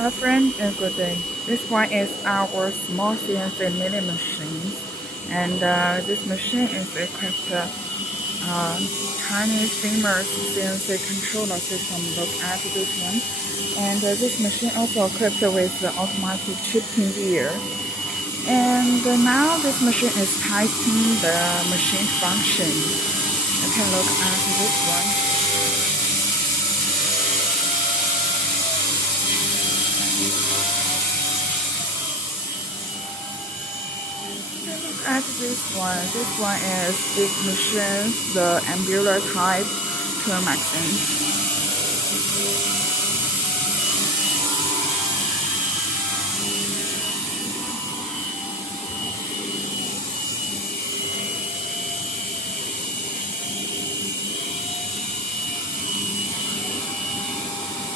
Hello friends and good day. This one is our small CNC milling machine, and this machine is equipped Chinese famous CNC controller system. Look at this one, and this machine also equipped with the automatic chipping gear. And now this machine is typing the machine function. You can look at this one. Look at this one. This one is this machine, the ambular type turn machine.